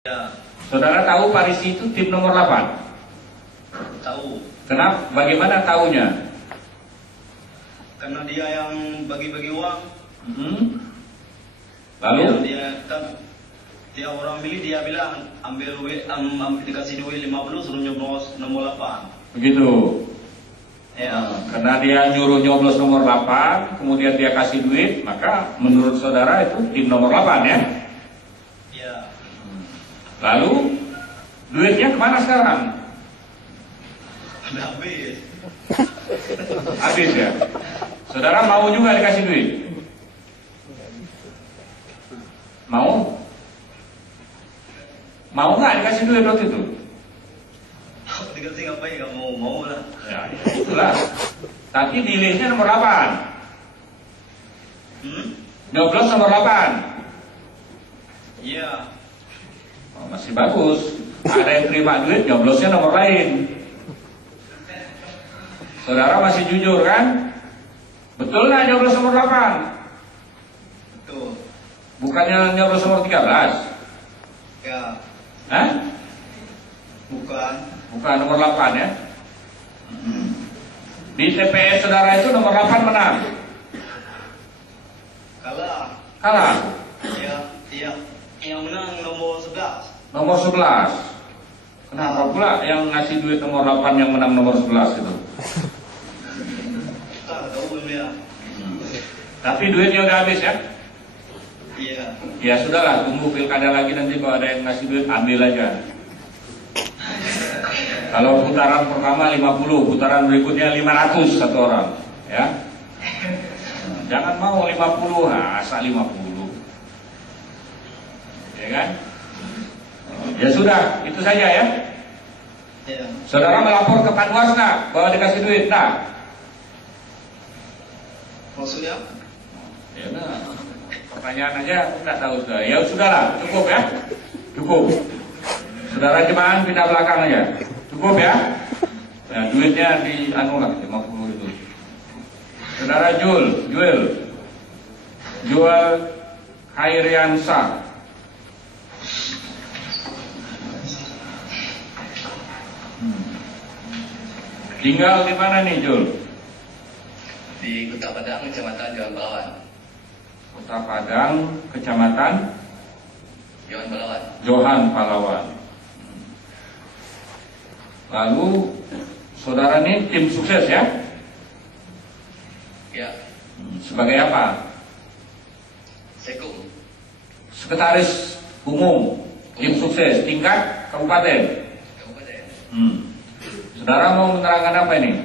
Ya, Saudara tahu Parisi itu tim nomor 8? tahu. Kenapa? Bagaimana tahunya? Karena dia yang bagi-bagi uang. Lalu? Dia kan, dia orang milih, dia bilang ambil dikasih duit 50 suruh nyoblos nomor 8. Begitu. Ya. Karena dia nyuruh nyoblos nomor 8, kemudian dia kasih duit, maka menurut saudara itu tim nomor 8 ya? Ya. Lalu duitnya kemana sekarang? Udah habis. Habis ya? Saudara mau juga dikasih duit? Mau? Mau nggak dikasih duit waktu itu? Dikasih ngapain? Gak mau lah. Ya, itulah. Tapi di listnya nomor 8. Nyoblos nomor 8. Iya. Oh, masih bagus. Ada yang terima duit, nyoblosnya nomor lain. Saudara masih jujur kan? Betul nggak nyoblos nomor 8? Betul. Bukannya nyoblos nomor 13? Ya. Hah? Bukan. Bukan nomor 8 ya? Di TPS saudara itu nomor 8 menang? Kalah. Kalah? Ya. Iya. Yang menang nomor 11. Nomor 11. Kenapa pula yang ngasih duit nomor 8 yang menang nomor 11 itu? Tak tahu belum dia. Tapi duitnya udah habis ya? Iya. Ya sudahlah, tunggu pilkada lagi nanti kalau ada yang ngasih duit ambil aja. Kalau putaran pertama 50, putaran berikutnya 500 satu orang, ya. Jangan mau 50, asal 50. Ya kan? Ya sudah, itu saja ya. Iya. Saudara melapor ke Panwas nak bahwa dikasih duit, nah. Maksudnya? Ya nah, pertanyaan aja, nggak tahu sudah. Ya sudahlah, cukup ya, cukup. Saudara jemaah pindah belakang aja, cukup ya. Nah, duitnya di anu lah 50 itu. Saudara Jual Khairiansa. Tinggal di mana nih Jul? Di Kota Padang, Kecamatan Johan Balawan. Kota Padang, Kecamatan Johan Balawan. Johan Palawan. Lalu saudara ini tim sukses ya? Ya, Sebagai apa? Sekum. Sekretaris Umum tim sukses tingkat kabupaten. Kabupaten. Saudara mau menerangkan apa ini?